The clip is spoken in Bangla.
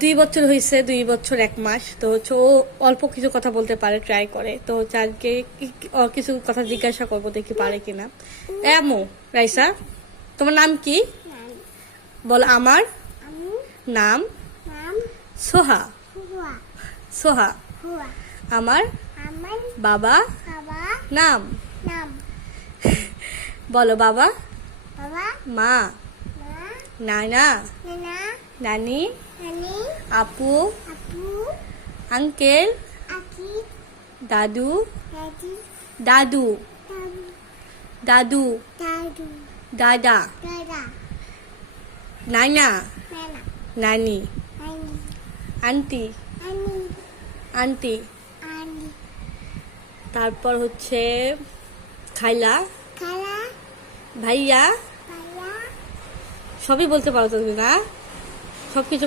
2 বছর হয়েছে, 2 বছর 1 মাস। তো হচ্ছে ও অল্প কিছু কথা বলতে পারে, ট্রাই করে। তো হচ্ছে আজকে কিছু কথা জিজ্ঞাসা করবো, দেখি পারে কিনা। আমু রাইসা, তোমার নাম কি? বল। আমার নাম সোহা। সোহা। আমার বাবা নাম। বলো বাবা, মা, নানা, নানি, আপু, আঙ্কেল, দাদু, দাদু, দাদু, দাদা, নানা, নানি, আন্টি, আন্টি, তারপর হচ্ছে খাইলা, ভাইয়া। সবই বলতে পারো তুমি না? সবকিছু